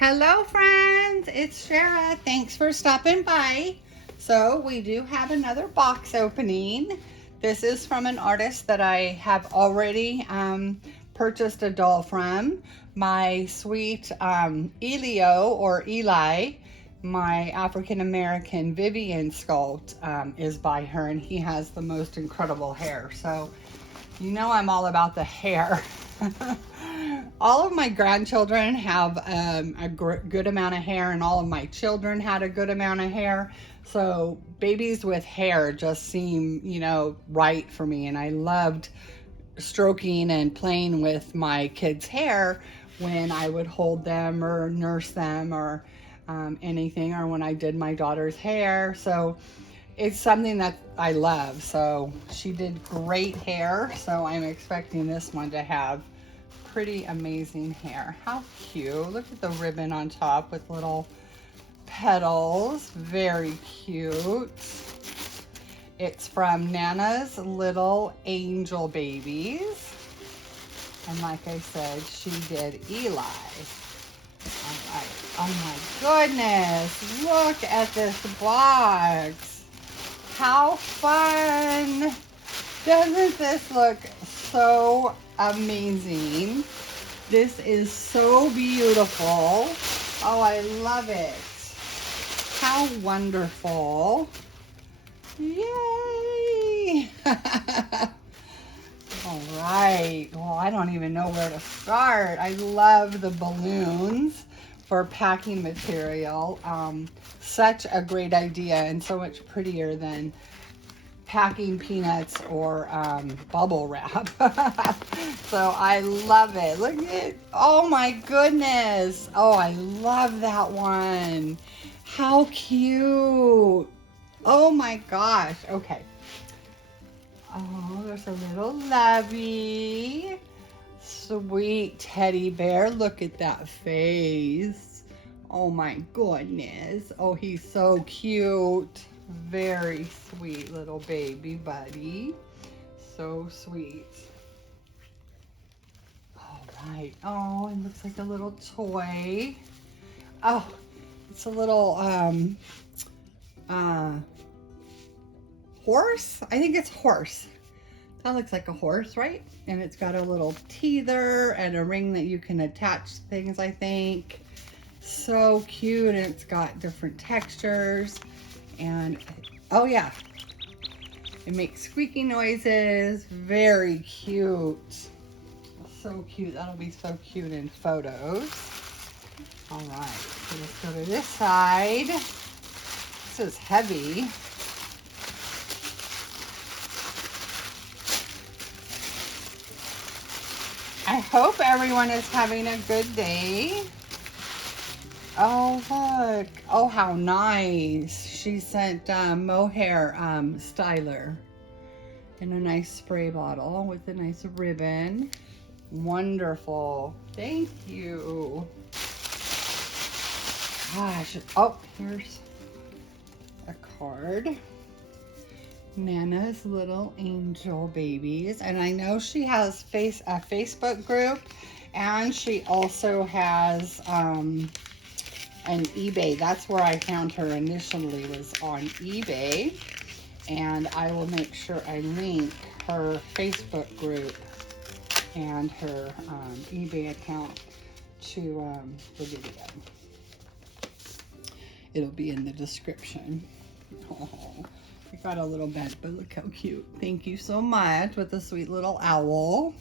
Hello friends, it's Shara. Thanks for stopping by. So we do have another box opening. This is from an artist that I have already purchased a doll from. My sweet Elio or Eli, my African American Vivian sculpt is by her, and he has the most incredible hair. So you know I'm all about the hair. All of my grandchildren have a good amount of hair, and all of my children had a good amount of hair. So babies with hair just seem, right for me. And I loved stroking and playing with my kids' hair when I would hold them or nurse them or anything, or when I did my daughter's hair. So it's something that I love. So she did great hair. So I'm expecting this one to have pretty amazing hair. How cute. Look at the ribbon on top with little petals. Very cute. It's from Nana's Little Angel Babies. And like I said, she did Eli. All right. Oh my goodness. Look at this box. How fun. Doesn't this look so amazing? This is so beautiful. Oh, I love it. How wonderful. Yay. All right. Well, I don't even know where to start. I love the balloons for packing material. Such a great idea, and so much prettier than packing peanuts or bubble wrap. So I love it. Look at it. Oh my goodness. Oh, I love that one. How cute. Oh my gosh. Okay. Oh, there's a little lovey. Sweet teddy bear. Look at that face. Oh my goodness. Oh, he's so cute. Very sweet little baby buddy. So sweet. All right. Oh, it looks like a little toy. Oh, it's a little horse. I think it's horse. That looks like a horse, right? And it's got a little teether and a ring that you can attach things, I think. So cute. And it's got different textures. And oh yeah, it makes squeaky noises. Very cute. So cute. That'll be so cute in photos. All right, so let's go to this side. This is heavy. I hope everyone is having a good day. Oh, look. Oh, how nice. She sent mohair styler in a nice spray bottle with a nice ribbon. Wonderful. Thank you. Gosh. Oh, here's a card. Nana's Little Angel Babies. And I know she has a Facebook group, and she also has an eBay. That's where I found her initially, was on eBay. And I will make sure I link her Facebook group and her eBay account to the video. It'll be in the description. Oh, I got a little bent, but look how cute. Thank you so much, with a sweet little owl.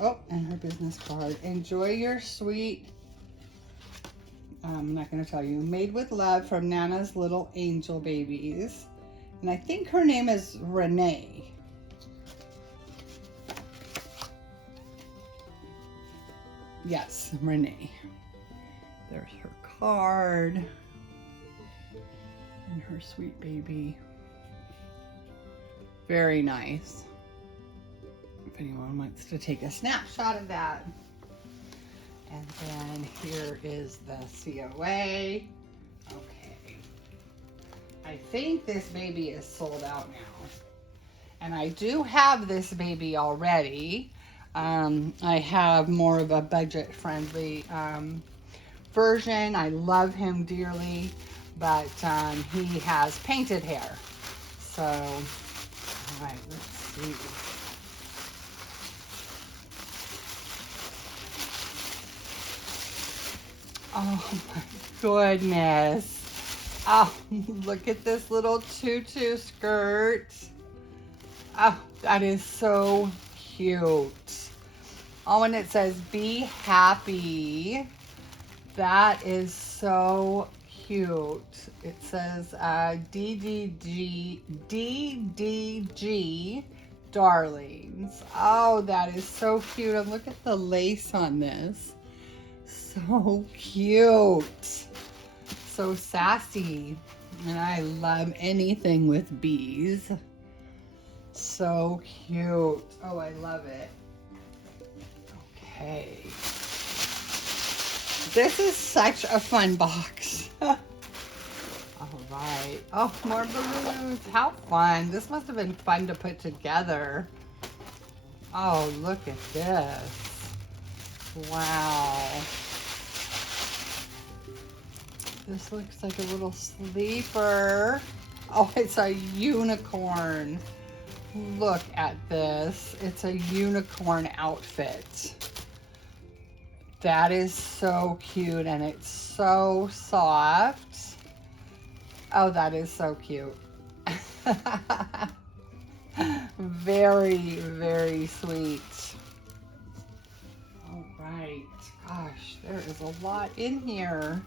Oh, and her business card. Enjoy your sweet, I'm not going to tell you, made with love from Nana's Little Angel Babies. And I think her name is Renee. Yes, Renee. There's her card. And her sweet baby. Very nice. If anyone wants to take a snapshot of that. And then here is the COA. Okay. I think this baby is sold out now. And I do have this baby already. I have more of a budget-friendly version. I love him dearly, but he has painted hair. So, all right, let's see. Oh my goodness. Oh, look at this little tutu skirt. Oh, that is so cute. Oh, and it says, be happy. That is so cute. It says DDG darlings. Oh, that is so cute. And look at the lace on this. So cute. So sassy. And I love anything with bees. So cute. Oh, I love it. Okay. This is such a fun box. All right. Oh, more balloons. How fun. This must have been fun to put together. Oh, look at this. Wow. This looks like a little sleeper. Oh, it's a unicorn. Look at this. It's a unicorn outfit. That is so cute, and it's so soft. Oh, that is so cute. Very, very sweet. All right. Gosh, there is a lot in here.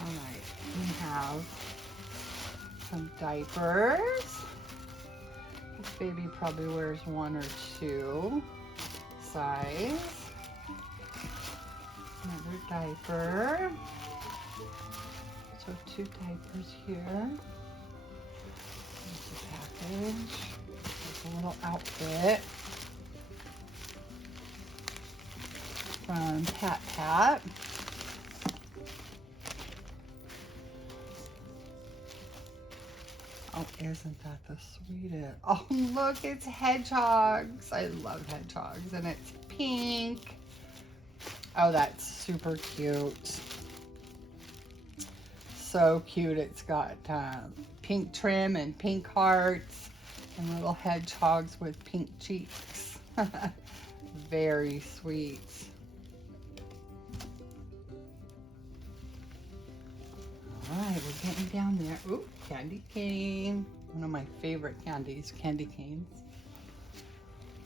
All right, we have some diapers. This baby probably wears 1 or 2 size. Another diaper. So 2 diapers here. There's a package. There's a little outfit from Pat Pat. Oh, isn't that the sweetest? Oh, look, it's hedgehogs. I love hedgehogs, and it's pink. Oh, that's super cute. So cute. It's got pink trim and pink hearts and little hedgehogs with pink cheeks. Very sweet. All right, we're getting down there. Ooh, candy cane. One of my favorite candies, candy canes.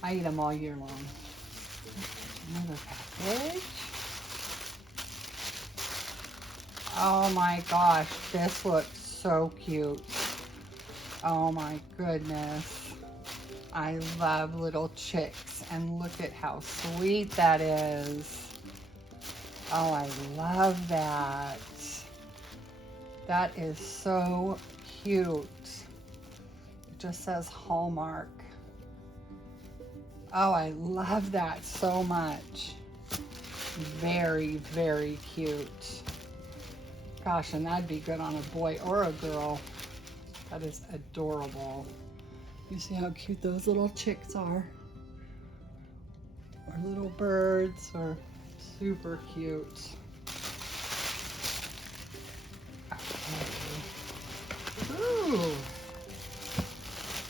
I eat them all year long. Another package. Oh my gosh, this looks so cute. Oh my goodness. I love little chicks, and look at how sweet that is. Oh, I love that. That is so cute. It just says Hallmark. Oh, I love that so much. Very, very cute. Gosh, and that'd be good on a boy or a girl. That is adorable. You see how cute those little chicks are? Or little birds are super cute. Ooh.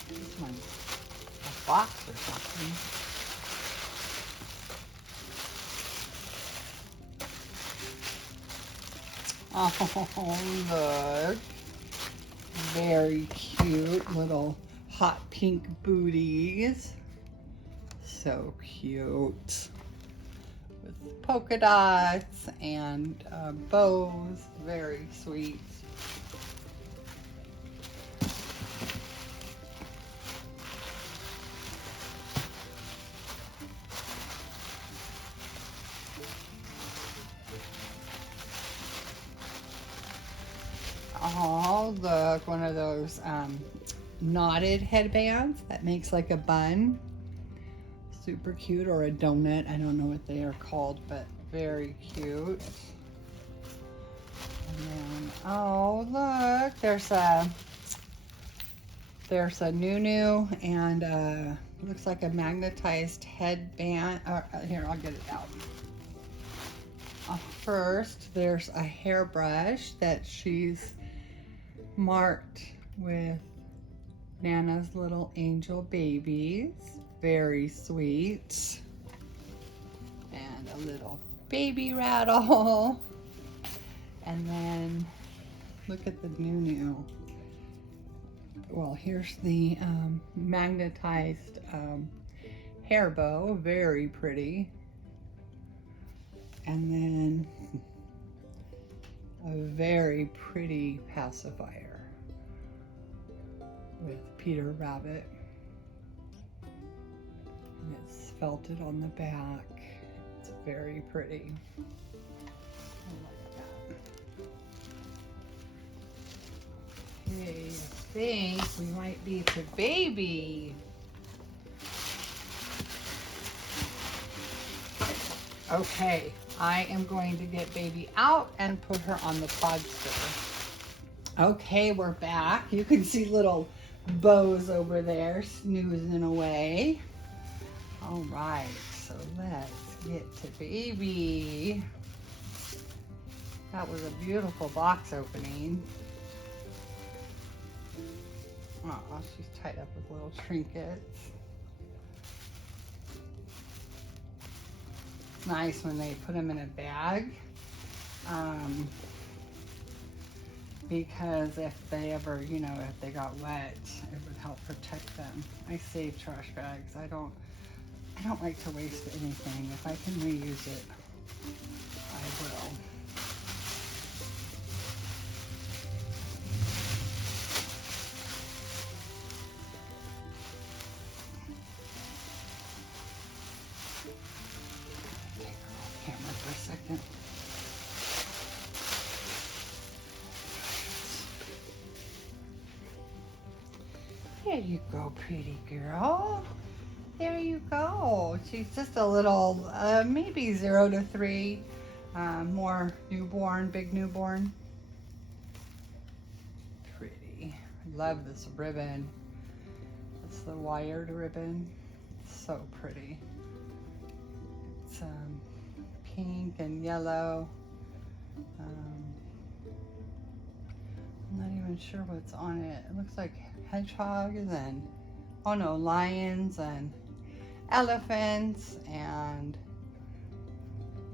This one's a box or something. Oh, look. Very cute little hot pink booties. So cute. With polka dots and bows. Very sweet. Oh, look, one of those knotted headbands that makes like a bun. Super cute, or a donut. I don't know what they are called, but very cute. And then, oh, look, there's a Nunu and a Looks like a magnetized headband. Here, I'll get it out. First, there's a hairbrush that she's marked with Nana's little angel babies. Very sweet. And a little baby rattle. And then look at the new. Well, here's the magnetized hair bow. Very pretty. And then a very pretty pacifier with Peter Rabbit. And it's felted on the back. It's very pretty. Okay, I think we might be to baby. Okay, I am going to get baby out and put her on the podster. Okay, we're back. You can see little Bo's over there snoozing away. All right, so let's get to baby. That was a beautiful box opening. Oh, she's tied up with little trinkets. It's nice when they put them in a bag. Because if they ever, if they got wet, it would help protect them. I save trash bags. I don't like to waste anything. If I can reuse it, I will. There you go, pretty girl. There you go. She's just a little, maybe 0 to 3, more newborn, big newborn. Pretty. Love this ribbon. It's the wired ribbon. It's so pretty. It's pink and yellow. I'm not even sure what's on it. It looks like hedgehogs and, oh no, lions and elephants and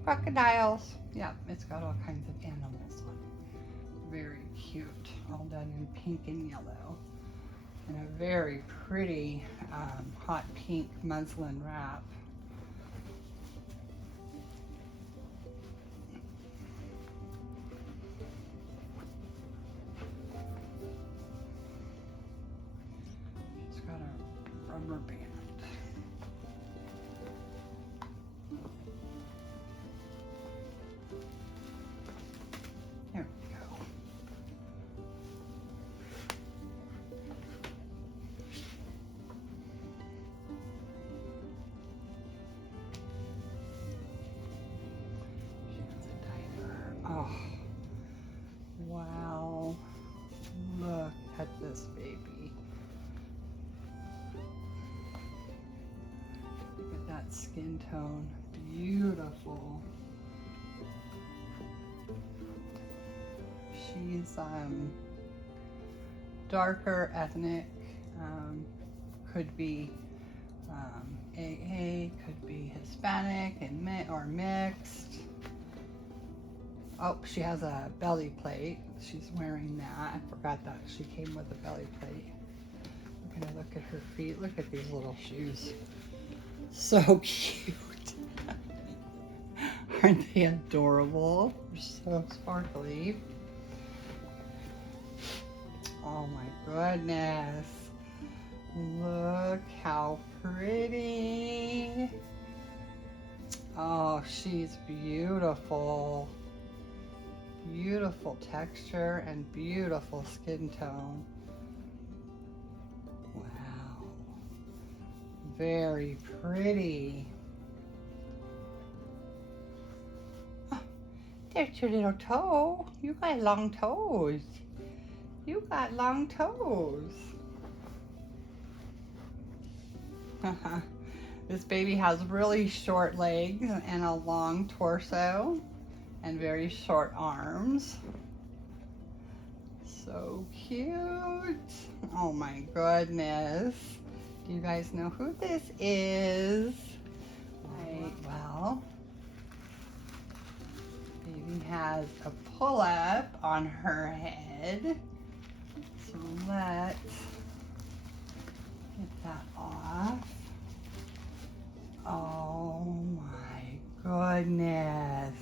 crocodiles. Yeah, it's got all kinds of animals on it. Very cute, all done in pink and yellow. And a very pretty hot pink muslin wrap. Rubber band. There we go. She has a diaper. Oh, wow. Look at this baby. That skin tone, beautiful. She's darker ethnic, could be AA, could be Hispanic and or mixed. Oh, she has a belly plate. She's wearing that. I forgot that she came with a belly plate. We're gonna look at her feet. Look at these little shoes. So cute. Aren't they adorable? They're so sparkly. Oh my goodness. Look how pretty. Oh, she's beautiful. Beautiful texture and beautiful skin tone. Very pretty. Oh, there's your little toe. You got long toes. You got long toes. This baby has really short legs and a long torso and very short arms. So cute. Oh my goodness. Do you guys know who this is? Right, well, baby has a pull-up on her head. So let's get that off. Oh my goodness.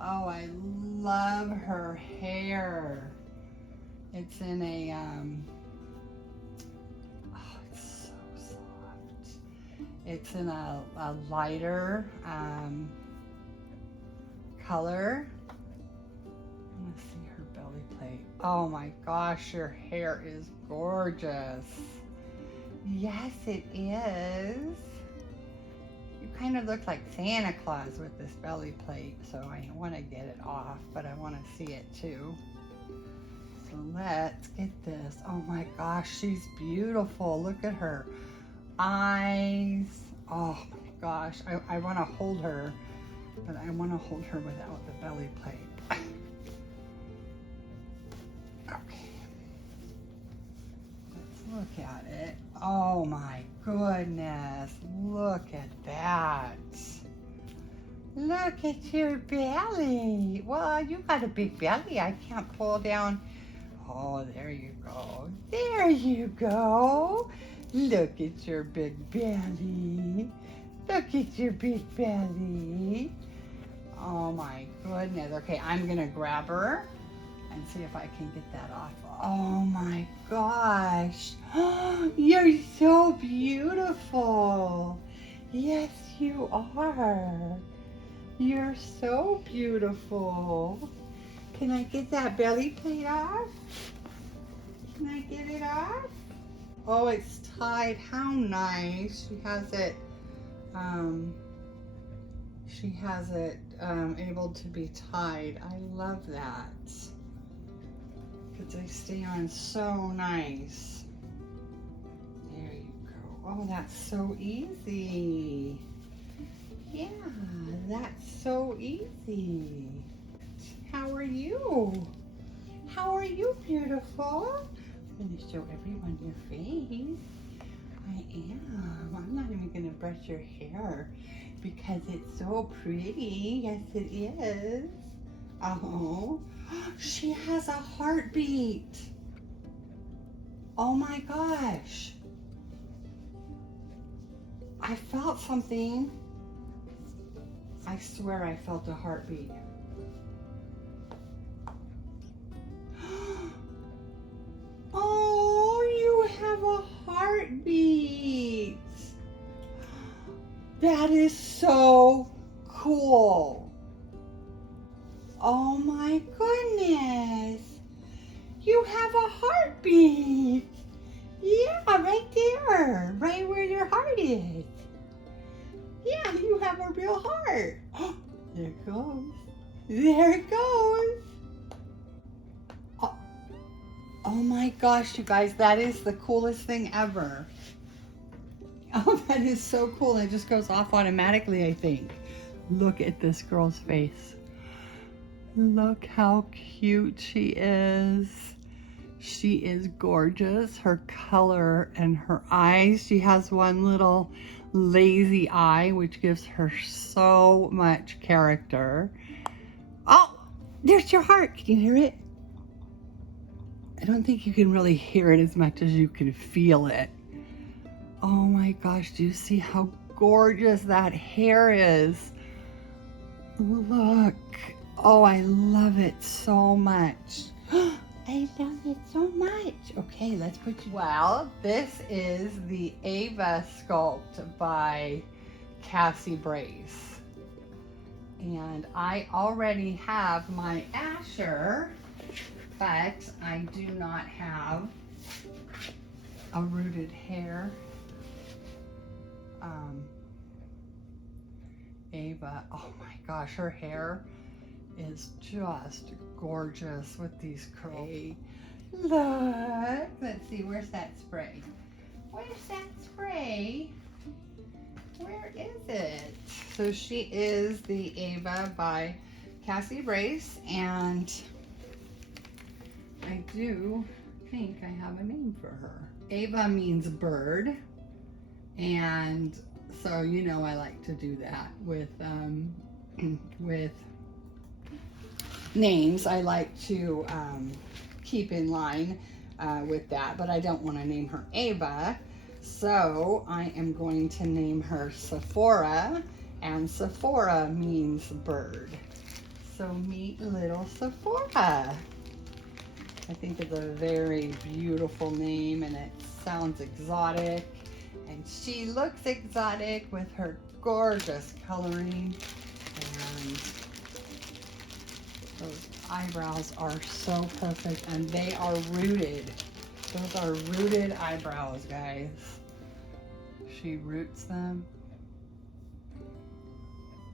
Oh, I love her hair. It's in a, oh, it's so soft. It's in a lighter color. I want to see her belly plate. Oh my gosh, your hair is gorgeous. Yes, it is. You kind of look like Santa Claus with this belly plate, so I want to get it off, but I want to see it too. So let's get this. Oh my gosh, she's beautiful. Look at her eyes. Oh my gosh, I want to hold her, but I want to hold her without the belly plate. Okay, let's look at it. Oh my goodness, look at that. Look at your belly. Well, you got a big belly. I can't pull down. Oh, there you go. There you go. Look at your big belly. Look at your big belly. Oh my goodness. Okay, I'm gonna grab her and see if I can get that off. Oh my gosh. You're so beautiful. Yes, you are. You're so beautiful. Can I get that belly plate off? Can I get it off? Oh, it's tied. How nice. She has it able to be tied. I love that. Because they stay on so nice. There you go. Oh, that's so easy. Yeah, that's so easy. How are you? How are you, beautiful? I'm going to show everyone your face. I am. I'm not even going to brush your hair because it's so pretty. Yes, it is. Oh, she has a heartbeat. Oh my gosh. I felt something. I swear I felt a heartbeat. Oh, you have a heartbeat. That is so cool. Oh my goodness. You have a heartbeat. Yeah, right there. Right where your heart is. Yeah, you have a real heart. There it goes. There it goes. Oh my gosh, you guys, that is the coolest thing ever. Oh, that is so cool. It just goes off automatically, I think. Look at this girl's face. Look how cute she is. She is gorgeous. Her color and her eyes. She has one little lazy eye, which gives her so much character. Oh, there's your heart. Can you hear it? I don't think you can really hear it as much as you can feel it. Oh my gosh, do you see how gorgeous that hair is? Look. Oh, I love it so much. I love it so much. Okay, let's put you... Well, this is the Ava sculpt by Cassie Brace. And I already have my Asher, but I do not have a rooted hair. Ava, oh my gosh, her hair is just gorgeous with these curls. Look, let's see, where's that spray? Where's that spray? Where is it? So she is the Ava by Cassie Brace, and I do think I have a name for her. Ava means bird, and so you know I like to do that with with names. I like to keep in line with that, but I don't want to name her Ava. So I am going to name her Sephora, and Sephora means bird. So meet little Sephora. I think it's a very beautiful name, and it sounds exotic, and she looks exotic with her gorgeous coloring, and those eyebrows are so perfect, and they are rooted. Those are rooted eyebrows, guys. She roots them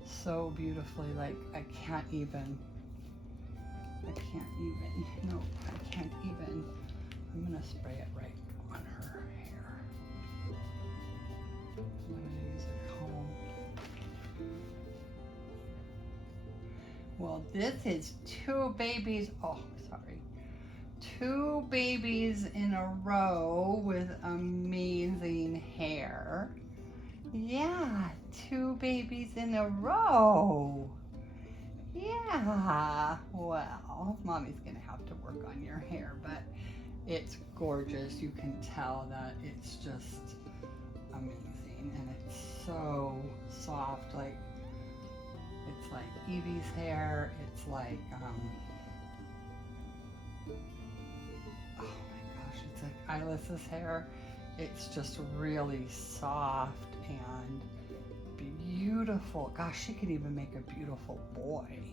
so beautifully, like I can't even, no, I can't even. I'm gonna spray it right on her hair. I'm gonna use a comb. Well, this is two babies, oh, sorry. Two babies in a row with amazing hair. Yeah, two babies in a row. Yeah, well, Mommy's gonna have to work on your hair, but it's gorgeous. You can tell that it's just amazing, and it's so soft. Like, it's like Evie's hair. It's like, oh my gosh, it's like Ilis's hair. It's just really soft and beautiful. Gosh, she could even make a beautiful boy.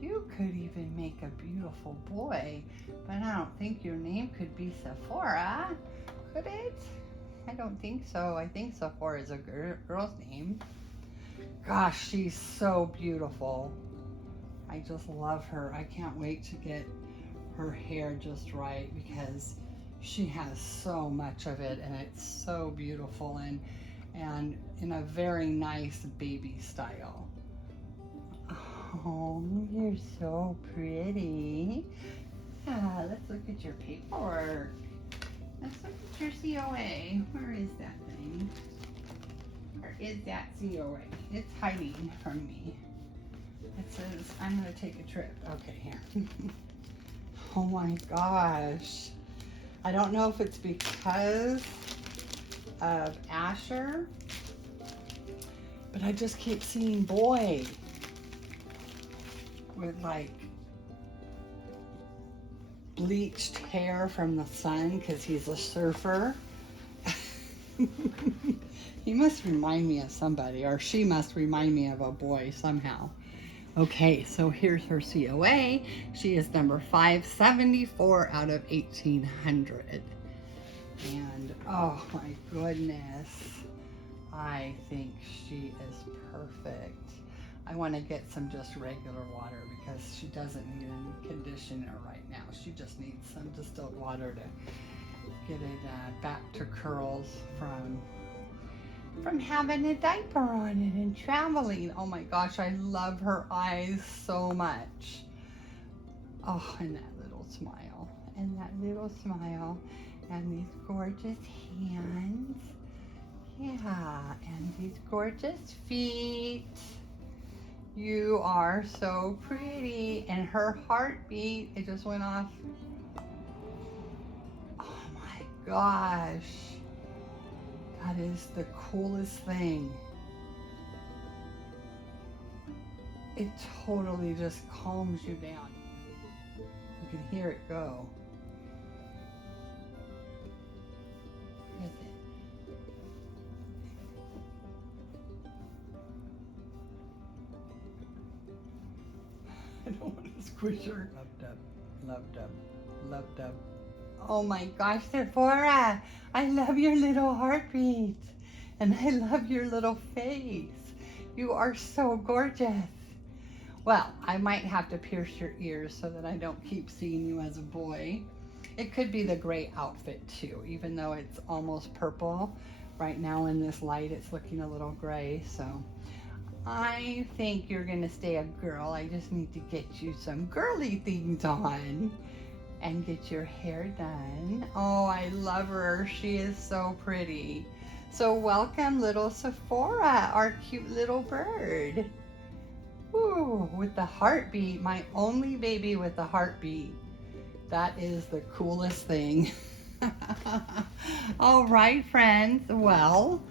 You could even make a beautiful boy, but I don't think your name could be Sephora, could it? I don't think so. I think Sephora is a girl's name. Gosh, she's so beautiful. I just love her. I can't wait to get her hair just right, because she has so much of it, and it's so beautiful, and in a very nice baby style. Oh, you're so pretty. Yeah, let's look at your paperwork. Let's look at your COA. Where is that thing? Where is that COA? It's hiding from me. It says, I'm gonna take a trip. Okay, here. Oh my gosh. I don't know if it's because of Asher, but I just keep seeing boy with like bleached hair from the sun because he's a surfer. He must remind me of somebody, or she must remind me of a boy somehow. Okay, so here's her COA. She is number 574 out of 1,800. And oh my goodness, I think she is perfect. I want to get some just regular water because she doesn't need any conditioner right now. She just needs some distilled water to get it back to curls from having a diaper on it and traveling. Oh my gosh, I love her eyes so much. Oh, and that little smile, and that little smile, and these gorgeous hands. Yeah, and these gorgeous feet. You are so pretty. And her heartbeat, it just went off. Oh my gosh. That is the coolest thing. It totally just calms you down. You can hear it go. Where is it? I don't want to squish her. Love dub, love dub, love dub. Oh my gosh, Sephora, I love your little heartbeat, and I love your little face. You are so gorgeous. Well, I might have to pierce your ears so that I don't keep seeing you as a boy. It could be the gray outfit too, even though it's almost purple. Right now in this light, it's looking a little gray, so I think you're gonna stay a girl. I just need to get you some girly things on and get your hair done. Oh, I love her. She is so pretty. So welcome little Sephora, our cute little bird. Ooh, with the heartbeat, my only baby with the heartbeat. That is the coolest thing. All right, friends. Well,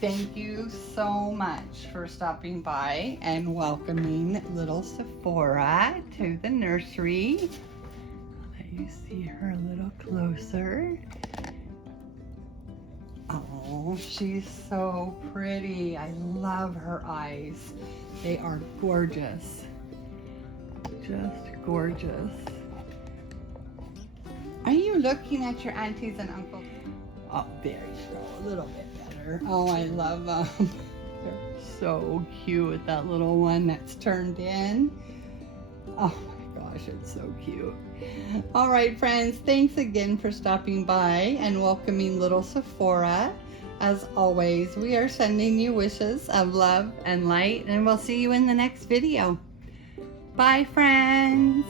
thank you so much for stopping by and welcoming little Sephora to the nursery. Let you see her a little closer. Oh, she's so pretty. I love her eyes. They are gorgeous. Just gorgeous. Are you looking at your aunties and uncles? Oh, there you go. A little bit better. Oh, I love them. They're so cute. That little one that's turned in. Oh my gosh, it's so cute. All right, friends. Thanks again for stopping by and welcoming little Sephora. As always, we are sending you wishes of love and light, and we'll see you in the next video. Bye, friends.